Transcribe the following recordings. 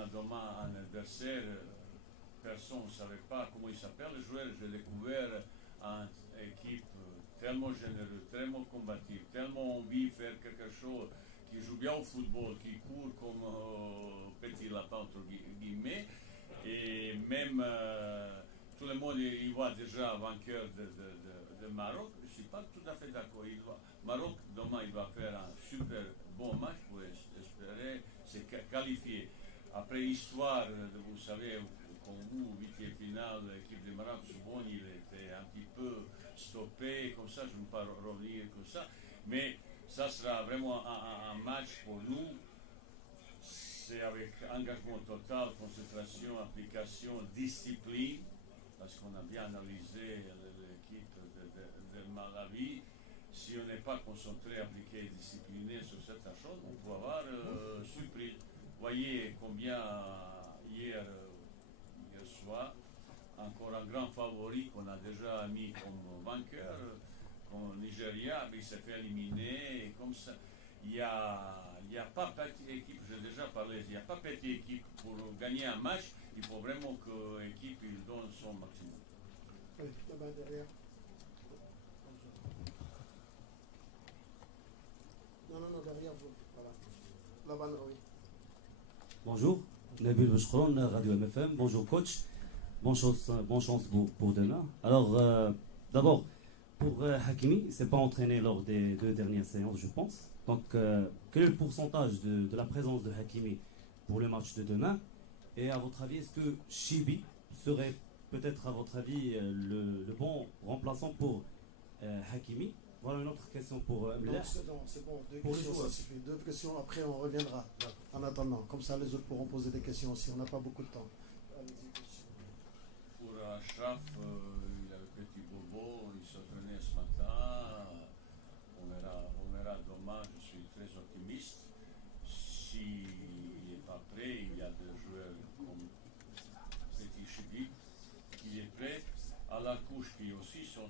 a demain un adversaire, personne ne savait pas comment il s'appelle le joueur. J'ai découvert une équipe tellement généreuse, tellement combative, tellement envie de faire quelque chose, qui joue bien au football, qui court comme petit lapin entre guillemets, et même tout le monde il voit déjà vainqueur de Maroc. Je ne suis pas tout à fait d'accord. Maroc demain il va faire un super bon match pour espérer se qualifier. Après l'histoire, vous savez, comme vous, huitième finale, l'équipe de Maroc, souvent il était un petit peu stoppé, comme ça, je ne vais pas revenir comme ça, mais ça sera vraiment un match pour nous. C'est avec engagement total, concentration, application, discipline, parce qu'on a bien analysé l'équipe de Malawi. Si on n'est pas concentré, appliqué, discipliné sur certaines choses, on peut avoir surprise. Voyez combien hier soir, encore un grand favori qu'on a déjà mis comme vainqueur, comme Nigeria, il s'est fait éliminer, et comme ça. Il n'y a pas petite équipe, j'ai déjà parlé, il n'y a pas petite équipe pour gagner un match, il faut vraiment que l'équipe donne son maximum. Oui, là-bas derrière. Non, derrière vous, voilà. Là-bas, oui. Bonjour, Nabil Bouchkron, Radio MFM. Bonjour coach, bonne chance pour demain. Alors, d'abord, pour Hakimi, il ne s'est pas entraîné lors des 2 dernières séances, je pense. Donc, quel est le pourcentage de la présence de Hakimi pour le match de demain? Et à votre avis, est-ce que Chibi serait peut-être, à votre avis, le bon remplaçant pour Hakimi? Voilà une autre question pour Non, c'est bon. Deux questions, ça suffit. 2 questions, après on reviendra. En attendant, comme ça les autres pourront poser des questions aussi. On n'a pas beaucoup de temps. Allez-y. Pour Achraf, il a le petit bobo, il s'entraînait ce matin. On verra demain, je suis très optimiste. S'il n'est pas prêt, il y a des joueurs comme Petit Chibi qui est prêt. À la couche qui aussi son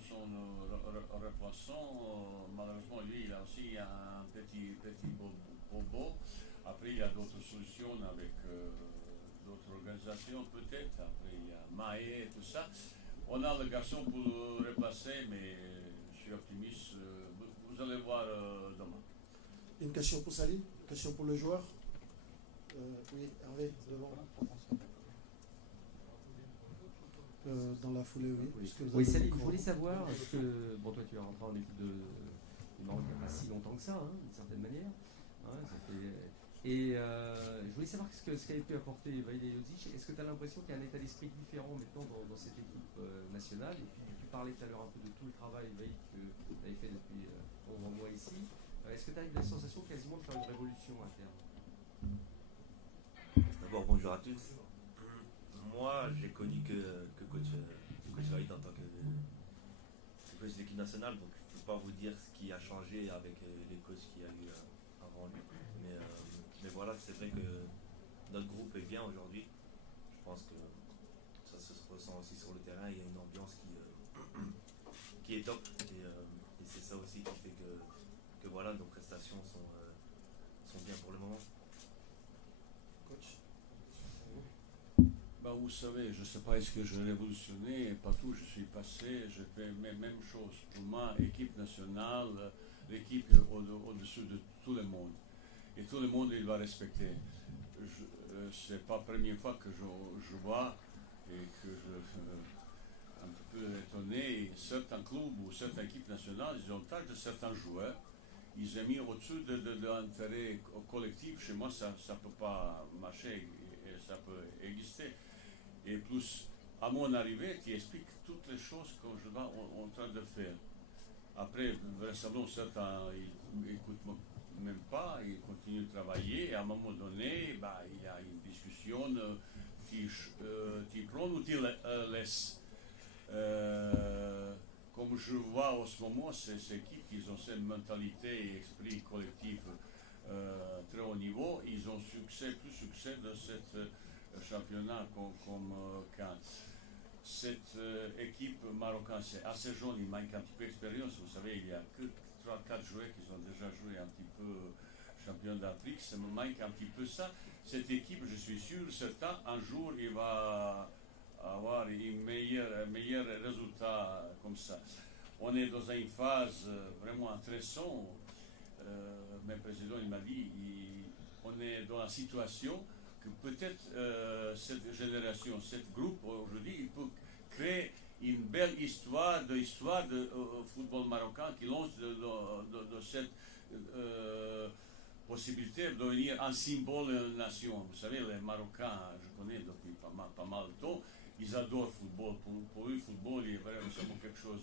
remplaçant, malheureusement lui il a aussi un petit bobo. Après il y a d'autres solutions avec d'autres organisations peut-être. Après il y a Maé et tout ça. On a le garçon pour le remplacer, mais je suis optimiste. Vous allez voir demain. Une question pour Salim, une question pour le joueur. Oui, Hervé, devant. Dans la foulée, oui. Oui, Salim, je voulais savoir, est-ce que, bon, toi tu es rentré en équipe de Maroc il n'y a pas si longtemps que ça, hein, d'une certaine manière. Hein, et je voulais savoir ce qu'avait pu apporter Vaïd Jozic. Est-ce que tu as l'impression qu'il y a un état d'esprit différent maintenant dans cette équipe nationale? Et puis tu parlais tout à l'heure un peu de tout le travail, Vaïd, que tu avais fait depuis 11 mois ici. Est-ce que tu as eu la sensation quasiment de faire une révolution interne? D'abord, bonjour à tous. Moi, je l'ai connu que coach Vaïd en tant que coach de l'équipe nationale, donc je ne peux pas vous dire ce qui a changé avec les coachs qu'il y a eu avant lui. Mais voilà, c'est vrai que notre groupe est bien aujourd'hui. Je pense que ça se ressent aussi sur le terrain. Il y a une ambiance qui est top. Et c'est ça aussi qui fait que voilà, nos prestations sont bien pour le moment. Coach. Bah, vous savez, je ne sais pas est-ce que je révolutionné, partout je suis passé, je fais la même chose. Pour moi, équipe nationale, l'équipe au-dessus de tout le monde. Et tout le monde, il va respecter. Ce n'est pas la première fois que je vois et que je un peu étonné, certains clubs ou certaines équipes nationales, ils ont tâche de certains joueurs. Ils ont mis au-dessus de l'intérêt collectif. Chez moi, ça ne peut pas marcher et ça peut exister. Et plus, à mon arrivée, tu expliques toutes les choses que je suis en train de faire. Après, vraisemblablement, certains n'écoutent même pas, ils continuent de travailler. Et à un moment donné, bah, il y a une discussion, tu prends ou tu laisses. Comme je vois en ce moment, ces équipes, ils ont cette mentalité et esprit collectif très haut niveau. Ils ont plus succès de cette championnat comme quand cette équipe marocaine, c'est assez jeune, il manque un petit peu d'expérience. Vous savez, il n'y a que 3-4 joueurs qui ont déjà joué un petit peu champion d'Afrique, ça me manque un petit peu ça. Cette équipe, je suis sûr, certain, un jour, il va avoir un meilleur résultat comme ça. On est dans une phase vraiment intéressante. Mon président, il m'a dit, on est dans la situation que peut-être cette génération, cette groupe aujourd'hui, il peut créer une belle histoire de football marocain qui lance de cette possibilité de devenir un symbole de nation. Vous savez, les Marocains, je connais depuis pas mal de temps, ils adorent le football. Pour eux, le football est vraiment quelque chose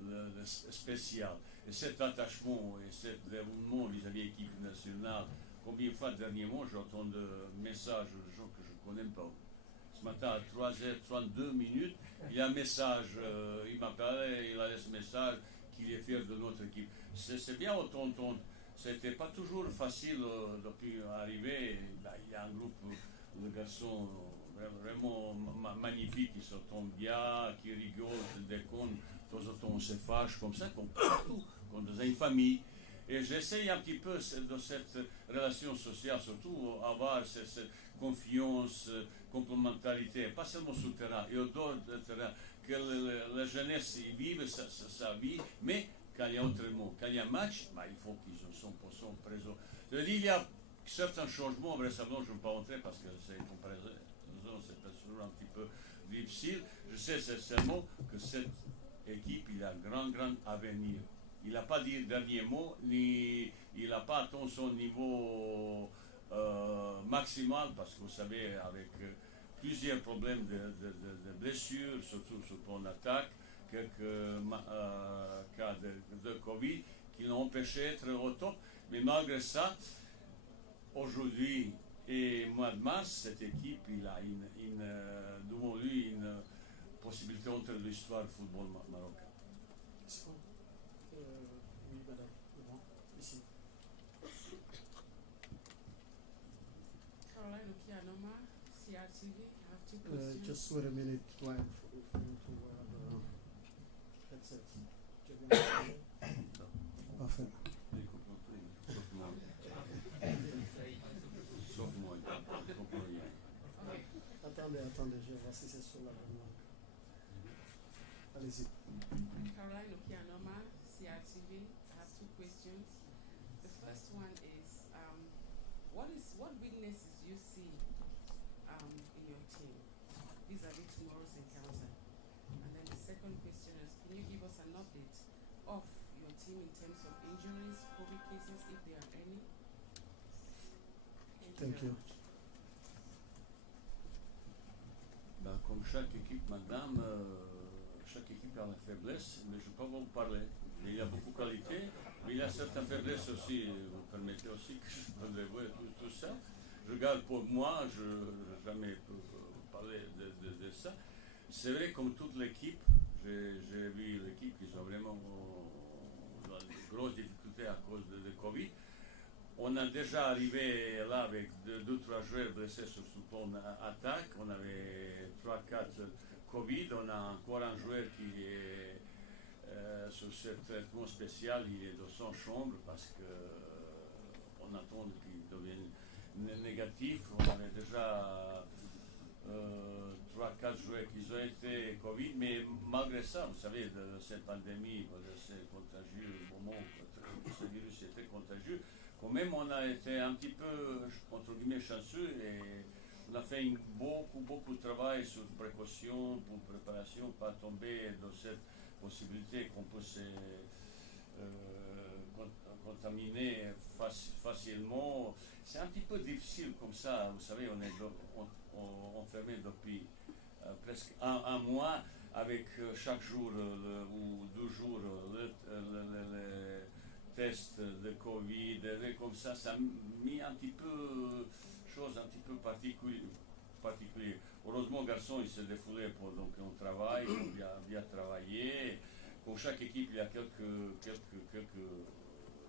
de spécial. Et cet attachement et cet dévouement vis-à-vis de l'équipe nationale, combien de fois dernièrement j'entends des messages de gens que je ne connais pas. Ce matin à 3h32, il y a un message, il m'appelle, il a laissé un message qu'il est fier de notre équipe. C'est bien autant. C'était pas toujours facile depuis arriver. Il y a un groupe de garçons vraiment magnifiques qui s'entendent bien, qui rigolent, qui déconnent. De temps en temps on se fâche comme ça, comme partout, comme dans une famille. Et j'essaye un petit peu de cette relation sociale, surtout avoir cette confiance, complémentarité, pas seulement sur le terrain, et au dehors du terrain, que la jeunesse vive sa vie, mais quand il y a autrement, quand il y a un match, il faut qu'ils soient présents. Je veux dire, il y a certains changements, vraisemblablement, je ne vais pas entrer parce que c'est une comparaison, c'est toujours un petit peu difficile. Je sais seulement que cette équipe, il a un grand avenir. Il n'a pas dit dernier mot, ni il n'a pas atteint son niveau maximal, parce que vous savez, avec plusieurs problèmes de blessures, surtout sur le plan d'attaque, quelques cas de Covid qui l'ont empêché d'être au top. Mais malgré ça, aujourd'hui et mois de mars, cette équipe, il a devant lui une possibilité entre l'histoire du football marocain. Oui, madame. Bon, ici. Caroline Okianoma, CRTV. I have two questions. Just wait a minute, Glenn, for you to wear the headset. Parfait. Sauf moi, je comprends rien. Okay. Attendez, je vais voir si c'est sur la bonne langue. Allez-y. Caroline Okianoma, CRTV. I have two questions. The first one is, what weaknesses do you see in your team vis-a-vis tomorrow's encounter? And then the second question is, can you give us an update of your team in terms of injuries, COVID cases, if there are any? Thank very you. much. Comme chaque équipe, madame, chaque équipe a la faiblesse, mais je ne peux pas vous parler. Il y a beaucoup de qualités, mais il y a certaines faiblesses aussi. Vous permettez aussi que je peux dévoiler tout ça. Je garde pour moi, je n'ai jamais parlé de ça. C'est vrai, comme toute l'équipe, j'ai vu l'équipe qui sont vraiment dans de grosses difficultés à cause de Covid. On a déjà arrivé là avec 2-3 joueurs blessés sur ce plan attaque. On avait 3-4 Covid. On a encore un joueur qui est sur ce traitement spécial. Il est dans son chambre parce qu'on attend qu'il devienne négatif. On avait déjà 3-4 joueurs qui ont été Covid. Mais malgré ça, vous savez, de cette pandémie, c'est contagieux, au moment où ce virus était contagieux. Quand même, on a été un petit peu, entre guillemets, chanceux et on a fait beaucoup de travail sur précaution, pour préparation, pas tomber dans cette possibilité qu'on peut se contaminer facilement. C'est un petit peu difficile comme ça, vous savez, on est enfermé depuis presque un mois avec chaque jour ou 2 jours le test de Covid, comme ça a mis un petit peu chose un petit peu particulier. Heureusement, garçon, il s'est défoulé pour donc on travaille, on a bien travaillé. Pour chaque équipe, il y a quelques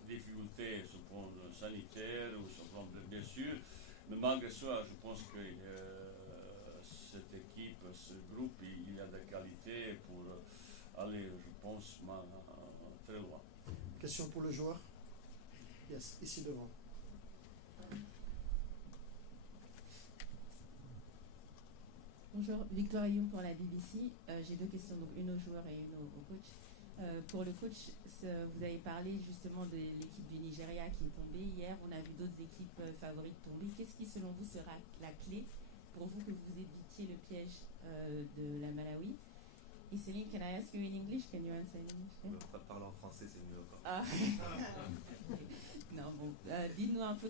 difficultés sur le plan sanitaire ou sur le plan de blessures, mais malgré ça, je pense que cette équipe, ce groupe, il a des qualités pour aller, je pense, très loin. Question pour le joueur? Yes, ici devant. Bonjour, Victoire Youm pour la BBC. J'ai deux questions, donc une aux joueurs et une au coach. Pour le coach, vous avez parlé justement de l'équipe du Nigeria qui est tombée. Hier, on a vu d'autres équipes favorites tomber. Qu'est-ce qui, selon vous, sera la clé pour vous que vous évitiez le piège de la Malawi? Et Céline, can I ask you in English? Can you answer in English? Yeah? Parler en français, c'est mieux encore. Ah. Non, bon. Dites-nous un peu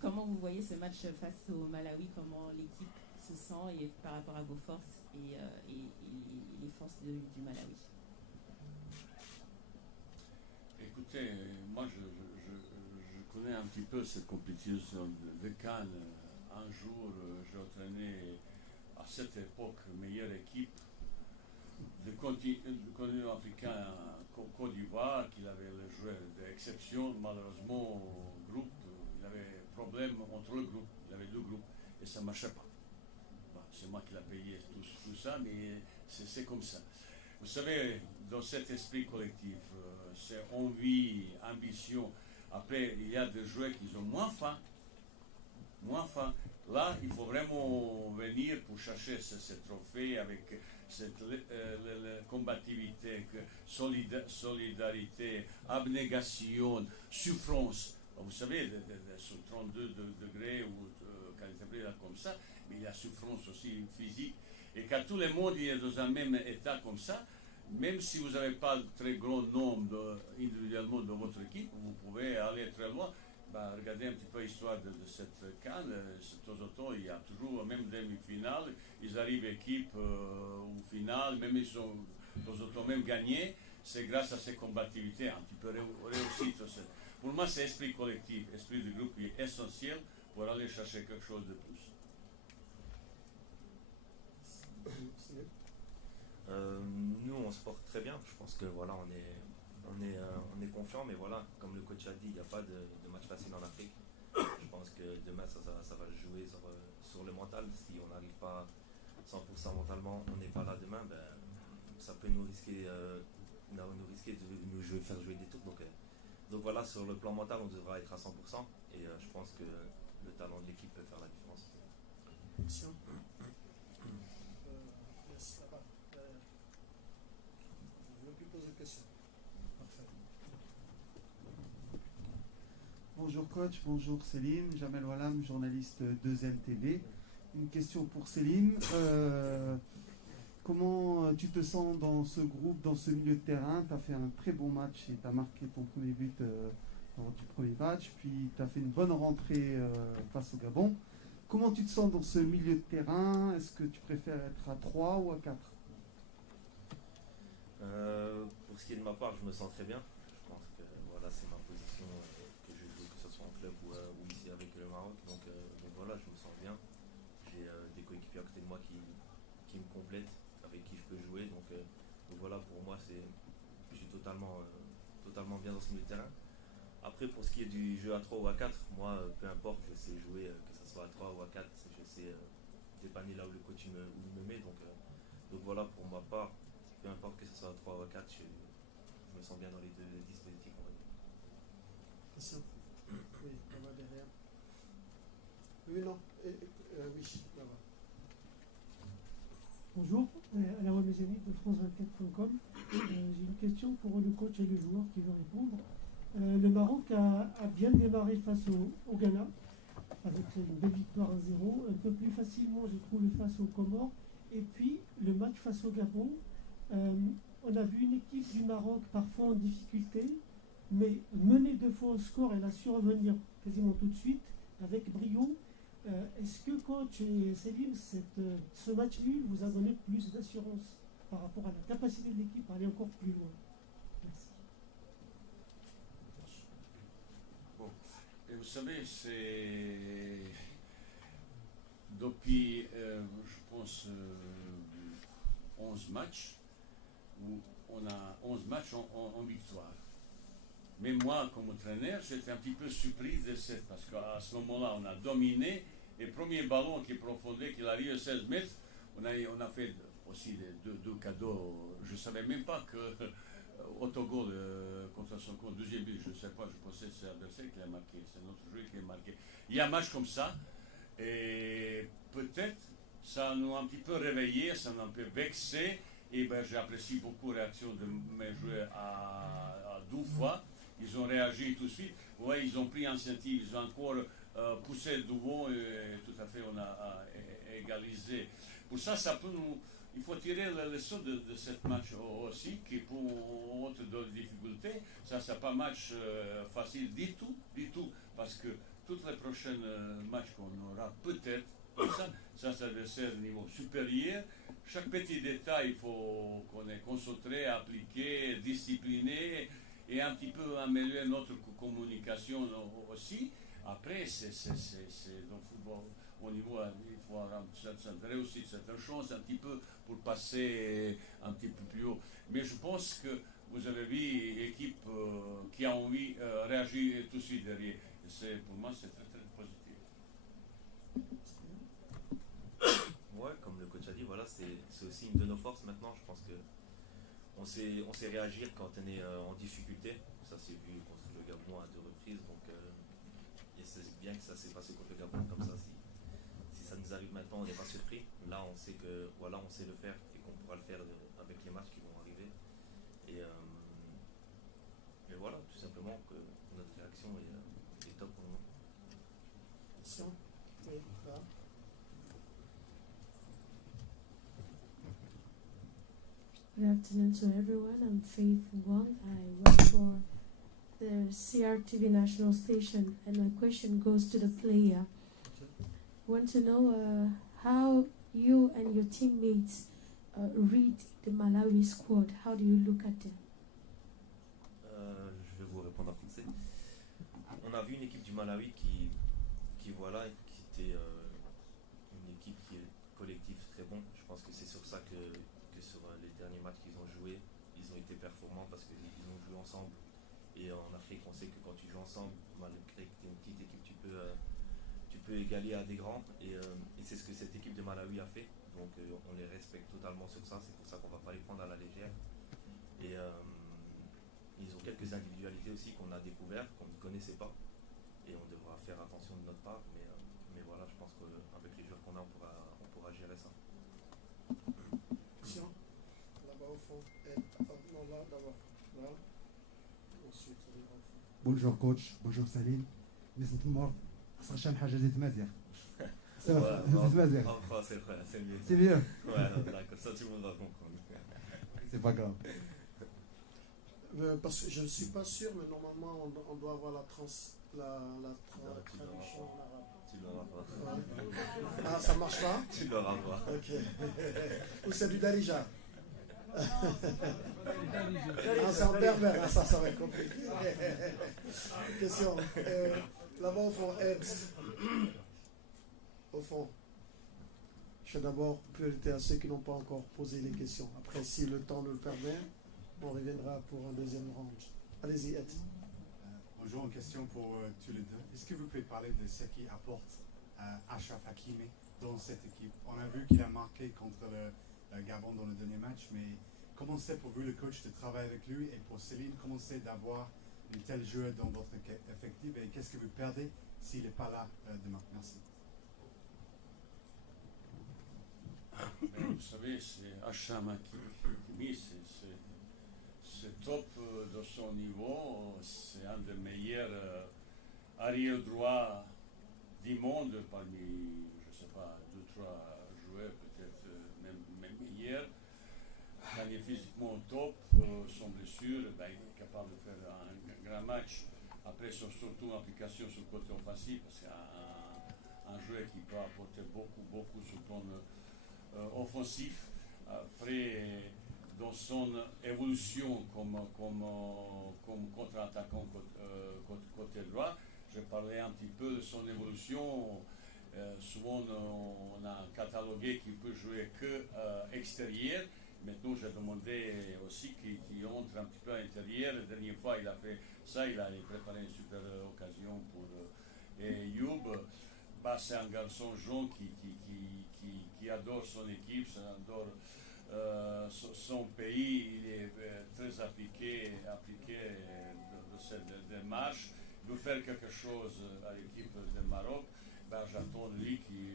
comment vous voyez ce match face au Malawi, comment l'équipe se sent et par rapport à vos forces et les forces du Malawi. Écoutez, moi je connais un petit peu cette compétition de Cannes. Un jour, j'ai entraîné à cette époque meilleure équipe de continent africain, Côte d'Ivoire, qui avait le joueur d'exception. Malheureusement, au groupe, il avait problème entre le groupe. Il avait deux groupes et ça ne marchait pas. C'est moi qui l'ai payé tout ça, mais c'est comme ça. Vous savez, dans cet esprit collectif, c'est envie, ambition. Après, il y a des joueurs qui ont moins faim. Là, il faut vraiment venir pour chercher ce trophée avec cette combativité, solidarité, abnégation, souffrance. Vous savez, sur 32 degrés ou quand il est comme ça, mais il y a souffrance aussi physique. Et quand tout le monde est dans un même état comme ça, même si vous n'avez pas de très grand nombre individuellement dans votre équipe, vous pouvez aller très loin. Regardez un petit peu l'histoire de cette Cannes. De temps en temps, il y a toujours, même demi-finale, ils arrivent équipe au final, même ils ont de temps en temps même gagné. C'est grâce à ces combativités, un petit peu réussite. Pour moi, c'est l'esprit collectif, l'esprit du groupe qui est essentiel pour aller chercher quelque chose de plus. Nous, on se porte très bien. Je pense que voilà, on est confiant, mais voilà, comme le coach a dit, il n'y a pas de match facile en Afrique. Je pense que demain, ça va jouer sur le mental. Si on n'arrive pas 100% mentalement, on n'est pas là demain, ça peut nous risquer de nous faire jouer des tours. Donc voilà, sur le plan mental, on devra être à 100%. Et je pense que le talent de l'équipe peut faire la différence. Question. Yes, là-bas. Je ne veux plus poser de questions. Parfait. Bonjour coach, bonjour Céline, Jamel Walam, journaliste 2M TV. Une question pour Céline. Comment tu te sens dans ce groupe, dans ce milieu de terrain? Tu as fait un très bon match et tu as marqué ton premier but lors du premier match, puis tu as fait une bonne rentrée face au Gabon. Comment tu te sens dans ce milieu de terrain? Est-ce que tu préfères être à 3 ou à 4? Pour ce qui est de ma part, je me sens très bien. Je pense que voilà, c'est ma position que je joue, que ce soit en club ou ici avec le Maroc. Donc voilà, je me sens bien. J'ai des coéquipiers à côté de moi qui me complètent, avec qui je peux jouer. Donc voilà, pour moi, je suis totalement bien dans ce milieu de terrain. Après, pour ce qui est du jeu à 3 ou à 4, moi, peu importe, je sais jouer, que ce soit à 3 ou à 4, je sais dépanner là où le coach me met. Donc voilà, pour ma part, peu importe que ce soit à 3 ou à 4, je me sens bien dans les deux dispositifs, on va dire. Question. Oui, là-bas derrière. Oui, non. Oui, là-bas. Bonjour, Alain Mézani de France24.com. J'ai une question pour le coach et le joueur qui veut répondre. Le Maroc a bien démarré face au Ghana, avec une belle victoire 1-0, un peu plus facilement, j'ai trouvé, face aux Comores. Et puis, le match face au Gabon, on a vu une équipe du Maroc parfois en difficulté, mais mener 2 fois au score, elle a su revenir quasiment tout de suite, avec brio. Est-ce que, coach et Céline, ce match nul vous a donné plus d'assurance par rapport à la capacité de l'équipe à aller encore plus loin? Merci. Bon. Et vous savez, c'est depuis, je pense, 11 matchs, où on a 11 matchs en victoire. Mais moi, comme entraîneur, j'étais un petit peu surpris de ça, parce qu'à ce moment-là, on a dominé. Les premiers ballons qui profondaient, qu'il arrive à 16 mètres, on a fait aussi deux cadeaux. Je ne savais même pas que autogol contre son compte, deuxième but, je ne sais pas, je pensais que c'est l'adversaire qui l'a marqué, c'est notre joueur qui l'a marqué. Il y a un match comme ça, et peut-être ça nous a un petit peu réveillé, ça nous a un peu vexé, et ben j'apprécie beaucoup la réaction de mes joueurs à 12 fois. Ils ont réagi tout de suite. Ouais, ils ont pris l'initiative, ils ont encore poussé le devant et tout à fait on a égalisé. Pour ça, ça peut nous. Il faut tirer la leçon de ce match aussi, qui pour honte de difficultés, ça c'est pas un match facile du tout, parce que tous les prochains matchs qu'on aura peut-être, ça c'est adversaire au niveau supérieur. Chaque petit détail, il faut qu'on est concentré, appliqué, discipliné et un petit peu améliorer notre communication aussi. Après, c'est dans le football, au niveau, il faut avoir cette réussite, cette chance un petit peu pour passer un petit peu plus haut. Mais je pense que vous avez vu une équipe qui a envie de réagir tout de suite derrière. Pour moi, c'est très très positif. Ouais, comme le coach a dit, voilà, c'est aussi une de nos forces maintenant. Je pense que on sait réagir quand on est en difficulté. Ça s'est vu contre le Gabon à 2 reprises. Donc, et c'est bien que ça s'est passé contre le Gabon. Comme ça, si ça nous arrive maintenant, on n'est pas surpris. Là, on sait que voilà, on sait le faire et qu'on pourra le faire avec les matchs qui vont arriver. Et voilà, tout simplement que notre réaction est top pour nous. Question? Oui, là. Good afternoon to everyone. I'm Faith Wong. I work for the CRTV national station, and my question goes to the player. I want to know how you and your teammates read the Malawi squad. How do you look at them? Je vais vous répondre en français. On a vu une équipe du Malawi qui voilà, qui était une équipe qui est collective très bon. Je pense que c'est sur ça que sur les derniers matchs qu'ils ont joués, ils ont été performants parce qu'ils ont joué ensemble. Et en Afrique, on sait que quand tu joues ensemble, malgré que tu es une petite équipe, tu peux égaler à des grands. Et c'est ce que cette équipe de Malawi a fait. Donc on les respecte totalement sur ça. C'est pour ça qu'on ne va pas les prendre à la légère. Et ils ont quelques individualités aussi qu'on a découvertes, qu'on ne connaissait pas. Et on devra faire attention de notre part. Mais voilà, je pense qu'avec les joueurs qu'on a, on pourra gérer ça. Question? Là-bas au fond. Non, là d'abord. Là. Ensuite, on va au fond. Bonjour coach, bonjour Salim. نسيت المرض خاصك شي حاجه زيت مازيغ زيت مازيغ En français, c'est mieux. C'est mieux. Ouais, d'accord, ça tout le monde va comprendre. C'est pas grave. Parce que je ne suis pas sûr, mais normalement on doit avoir la traduction en arabe. Tu l'auras pas. Ouais. Ah, ça marche pas? Tu l'auras pas. Ok. Ou c'est du Darija? Ah, c'est en berbère, ah, ça va être compliqué. Question. Là-bas au fond, Ernst. Au fond. Je fais d'abord priorité à ceux qui n'ont pas encore posé les questions. Après, si le temps nous le permet, on reviendra pour un deuxième round. Allez-y, Ed. Bonjour, une question pour tous les deux. Est-ce que vous pouvez parler de ce qui apporte Achraf Hakimi dans cette équipe? On a vu qu'il a marqué contre le Gabon dans le dernier match, mais comment c'est pour vous, le coach, de travailler avec lui? Et pour Céline, comment c'est d'avoir un tel joueur dans votre effectif? Et qu'est-ce que vous perdez s'il n'est pas là demain? Merci. Mais vous savez, c'est Achraf Hakimi, c'est top de son niveau, c'est un des meilleurs arrière droit du monde parmi, je ne sais pas, 2-3 joueurs, peut-être même meilleurs. Quand il est physiquement top, sans blessure, ben, il est capable de faire un grand match. Après, surtout l'application sur le côté offensif, parce qu'il y a un joueur qui peut apporter beaucoup sur le plan offensif. Après, dans son évolution comme contre-attaquant côté droit, je parlais un petit peu de son évolution. Souvent, on a catalogué qu'il peut jouer que extérieur. Maintenant, j'ai demandé aussi qu'il entre un petit peu à l'intérieur. La dernière fois, il a fait ça, il a préparé une super occasion pour Youb. Bah, c'est un garçon jeune qui adore son équipe, adore son pays il est très appliqué de cette démarche. Il veut faire quelque chose à l'équipe du Maroc. Ben, j'attends lui qui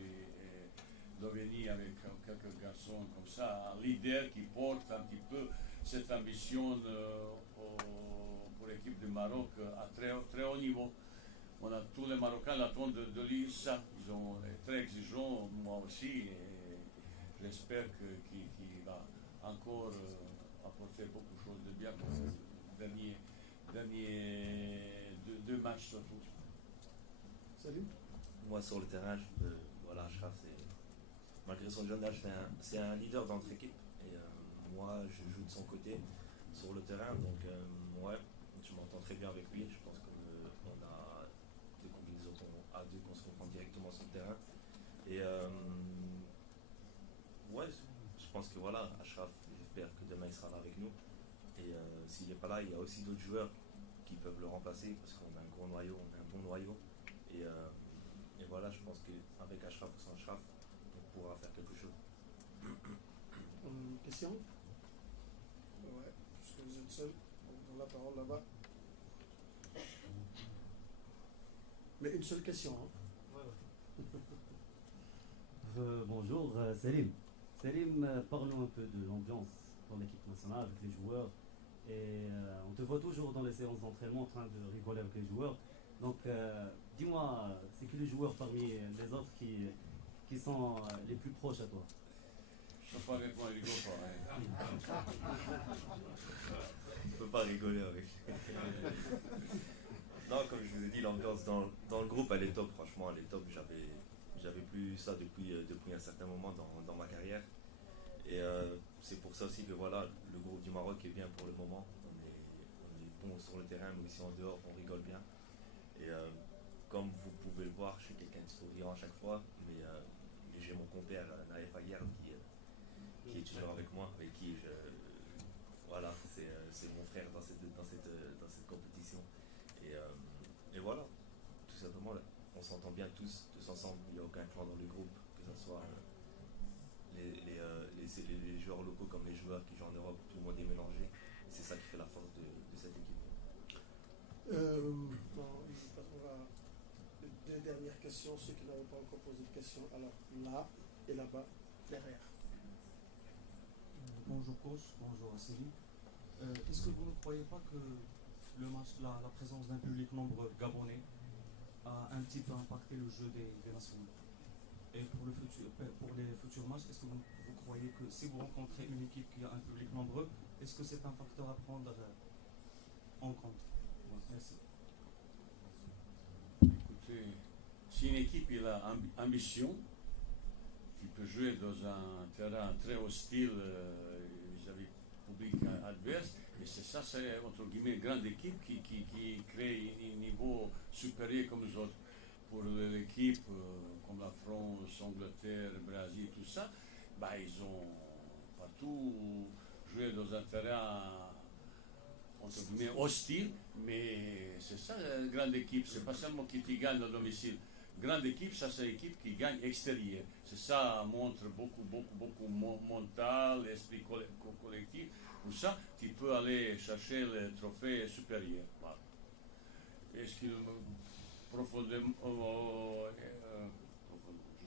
doit venir avec quelques garçons comme ça, un leader qui porte un petit peu cette ambition pour l'équipe du Maroc à très haut niveau. On a, tous les Marocains l'attendent de lui ça. Ils sont très exigeants, moi aussi, et j'espère qu'il va encore apporter beaucoup de choses de bien pour les derniers deux matchs surtout. Salut. Moi, sur le terrain, voilà, Achraf, malgré son jeune âge, c'est un leader dans notre équipe. Et moi, je joue de son côté sur le terrain. Donc, ouais, je m'entends très bien avec lui. Je pense qu'on a des combinaisons à deux qu'on se comprend directement sur le terrain. Et ouais, je pense que voilà, Achraf, j'espère que demain il sera là avec nous. Et s'il n'est pas là, il y a aussi d'autres joueurs qui peuvent le remplacer parce qu'on a un gros noyau, on a un bon noyau. Et voilà, je pense qu'avec Achraf ou sans Achraf, on pourra faire quelque chose. Question? Ouais, puisque vous êtes seul, on vous donne la parole là-bas. Mais une seule question. Hein. Bonjour Salim. Salim, parlons un peu de l'ambiance dans l'équipe nationale avec les joueurs. Et on te voit toujours dans les séances d'entraînement en train de rigoler avec les joueurs. Donc dis-moi, c'est qui les joueurs parmi les autres qui sont les plus proches à toi? Je ne peux pas répondre, il rigole pas. Je ne peux pas rigoler avec. Non, comme je vous ai dit, l'ambiance dans le groupe, elle est top, franchement, elle est top. J'avais plus ça depuis un certain moment dans ma carrière. Et c'est pour ça aussi que voilà, le groupe du Maroc est bien pour le moment. On est bon sur le terrain, mais aussi en dehors, on rigole bien. Et comme vous pouvez le voir, je suis quelqu'un de souriant à chaque fois, mais j'ai mon compère Naïf Aguerre qui est toujours avec moi, avec qui voilà, c'est mon frère dans cette compétition. Et voilà, tout simplement, là, on s'entend bien tous ensemble, il n'y a aucun clan dans le groupe, que ce soit les joueurs locaux comme les joueurs qui jouent en Europe, tout le monde est mélangé. C'est ça qui fait la force de cette équipe. On va deux dernières questions, ceux qui n'avaient pas encore posé de questions. Alors là et là-bas, derrière. Bonjour coach, bonjour Asseli. Est-ce que vous ne croyez pas que le match, la présence d'un public nombreux gabonais a un petit peu impacté le jeu des nationaux? Et pour les futurs matchs, est-ce que vous croyez que si vous rencontrez une équipe qui a un public nombreux, est-ce que c'est un facteur à prendre en compte? Merci. Écoutez, si une équipe a ambition, qui peut jouer dans un terrain très hostile vis-à-vis du public adverse, et c'est ça, c'est entre guillemets une grande équipe qui crée un niveau supérieur comme nous autres. Pour l'équipe comme la France, Angleterre, Brésil, tout ça, bah, ils ont partout joué dans un terrain entre guillemets hostile, mais c'est ça la grande équipe, c'est pas seulement qui gagne à domicile. Grande équipe, ça c'est l'équipe qui gagne extérieur. C'est ça montre beaucoup mental, esprit collectif. Pour ça, tu peux aller chercher le trophée supérieur. Voilà. Est-ce qu'il profondément, je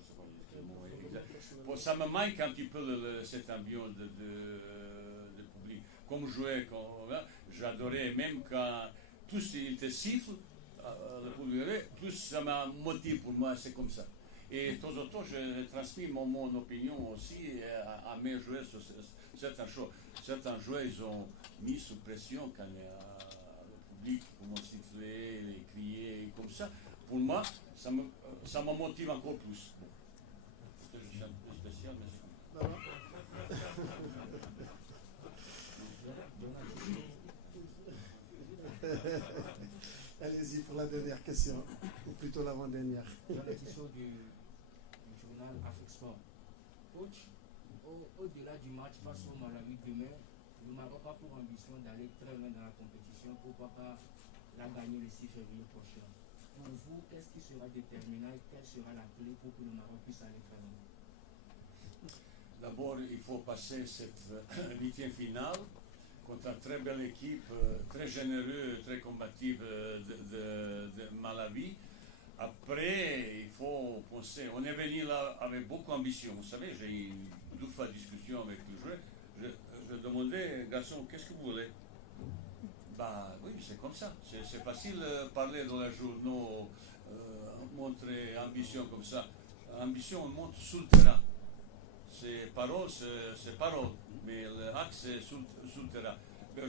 sais pas le mot exact. Bon, ça me manque un petit peu cette ambiance de public. Comme jouer, j'adorais même quand tous ils te sifflent, le public, plus ça m'a motivé pour moi, c'est comme ça. Et de temps en temps, je transmets mon opinion aussi à mes joueurs sur certaines choses. Certains joueurs, ils ont mis sous pression quand le public commence à siffler, crier, comme ça. Pour moi, ça me motive encore plus. Bon. Peut-être que je suis un peu spécial, mais c'est comme ça. Allez-y pour la dernière question, ou plutôt l'avant-dernière. Dans la question du journal Afrique Sport. Coach, au-delà du match face au Malawi demain, le Maroc a pour ambition d'aller très loin dans la compétition, pourquoi pas la gagner le 6 février prochain. Pour vous, qu'est-ce qui sera déterminant et quelle sera la clé pour que le Maroc puisse aller très loin? d'abord, il faut passer cette 8e finale contre une très belle équipe, très généreuse, très combative de Malawi. Après, il faut penser, on est venu là avec beaucoup d'ambition. Vous savez, j'ai eu 2 fois de discussion avec le joueur. Je demandais, garçon, qu'est-ce que vous voulez? Bah oui, c'est comme ça. C'est facile de parler dans les journaux, montrer ambition comme ça. Ambition, on monte sous le terrain. C'est parole, mais l'acte, c'est sous le terrain.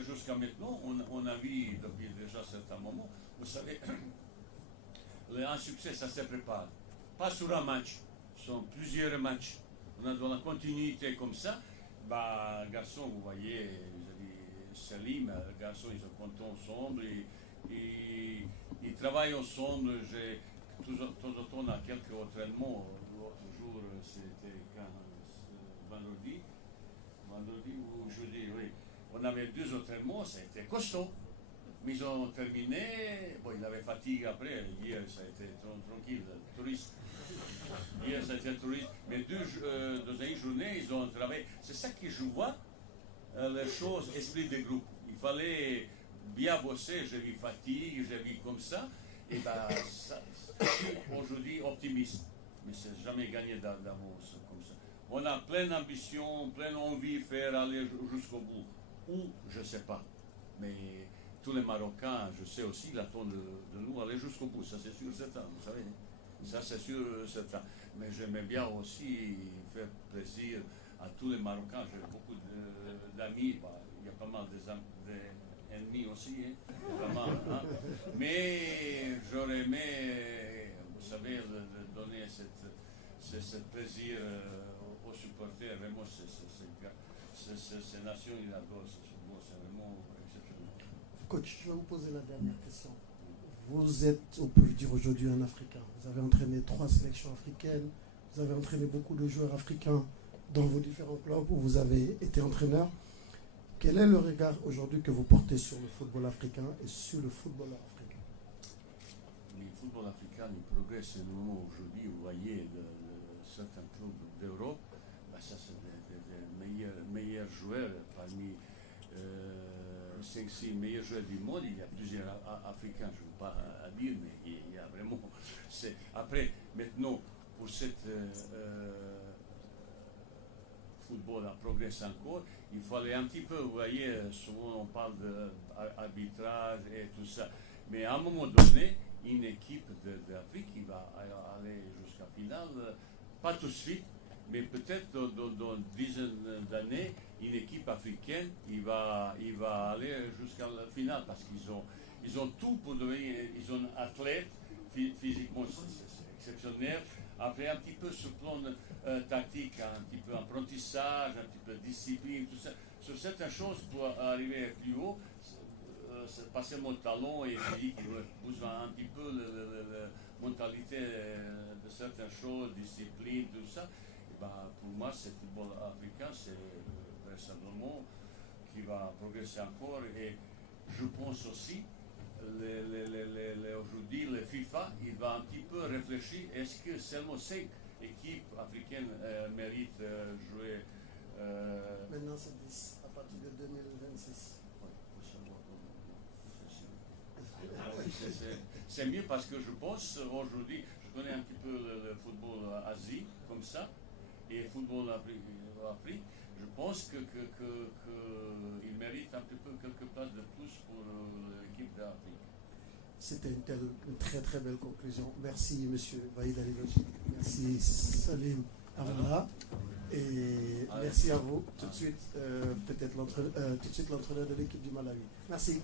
Jusqu'à maintenant, on a vu depuis déjà certains moments, vous savez, un succès, ça se prépare. Pas sur un match, ce sont plusieurs matchs. On a dans la continuité comme ça. Bah, garçons, vous voyez, Salim, les garçons, ils sont contents ensemble, ils travaillent ensemble. De temps en temps, on a quelques entraînements. L'autre jour, c'était vendredi ou jeudi, oui. On avait 2 entraînements, ça a été costaud. Mais ils ont terminé, bon, ils avaient fatigue après, hier ça a été tranquille, touriste. Hier ça a été touriste, mais deuxième journée, ils ont travaillé. C'est ça que je vois, les choses, esprit de groupe. Il fallait bien bosser, j'ai vu fatigue, j'ai vu comme ça, et bien, je suis aujourd'hui optimiste, mais c'est jamais gagné d'avance comme ça. On a plein d'ambition, plein d'envie de faire aller jusqu'au bout, ou je ne sais pas, mais tous les Marocains, je sais aussi, ils attendent de nous aller jusqu'au bout, ça c'est sûr certain, vous savez, ça c'est sûr certain. Mais j'aimais bien aussi faire plaisir à tous les Marocains, j'ai beaucoup d'amis, bah, il y a pas mal d'ennemis aussi, hein, pas mal, hein. Mais j'aurais aimé, vous savez, de donner ce plaisir aux supporters, vraiment, ces nations, ils adorent ce football, c'est vraiment exceptionnel. Coach, je vais vous poser la dernière question. Vous êtes, on peut le dire aujourd'hui, un Africain. Vous avez entraîné 3 sélections africaines. Vous avez entraîné beaucoup de joueurs africains dans vos différents clubs où vous avez été entraîneur. Quel est le regard aujourd'hui que vous portez sur le football africain et sur le footballeur africain? Le football africain, il progresse énormément aujourd'hui. Vous voyez, certains clubs d'Europe, bah, ça c'est des meilleurs joueurs parmi 5-6 meilleurs joueurs du monde. Il y a plusieurs Africains, je ne veux pas dire, mais il y a vraiment. Après, maintenant, pour cette football a progressé encore, il fallait un petit peu, vous voyez, souvent on parle d'arbitrage et tout ça, mais à un moment donné, une équipe d'Afrique qui va aller jusqu'à la finale, pas tout de suite, mais peut-être dans une dizaine d'années, une équipe africaine, il va aller jusqu'à la finale parce qu'ils ont tout pour devenir, ils sont athlètes, physiquement c'est exceptionnel. Après un petit peu ce plan tactique, un petit peu apprentissage, un petit peu discipline, tout ça, sur certaines choses pour arriver plus haut, c'est pas seulement le talent et physique, il a besoin un petit peu de mentalité de certaines choses, discipline, tout ça. Bah, pour moi, ce football africain, c'est vraisemblablement qui va progresser encore. Et je pense aussi, aujourd'hui, le FIFA, il va un petit peu réfléchir, est-ce que seulement 5 équipes africaines méritent jouer Maintenant, c'est 10 à partir de 2026. C'est mieux parce que je pense aujourd'hui, je connais un petit peu le football Asie, comme ça, et le football Afrique, je pense qu'il mérite un petit peu quelques places de plus pour l'équipe d'Afrique. C'était une très très belle conclusion. Merci Monsieur Vaïd Aliloji. Merci Salim Amala. Et merci à vous. Tout de suite, peut-être l'entraîneur de l'équipe du Malawi. Merci.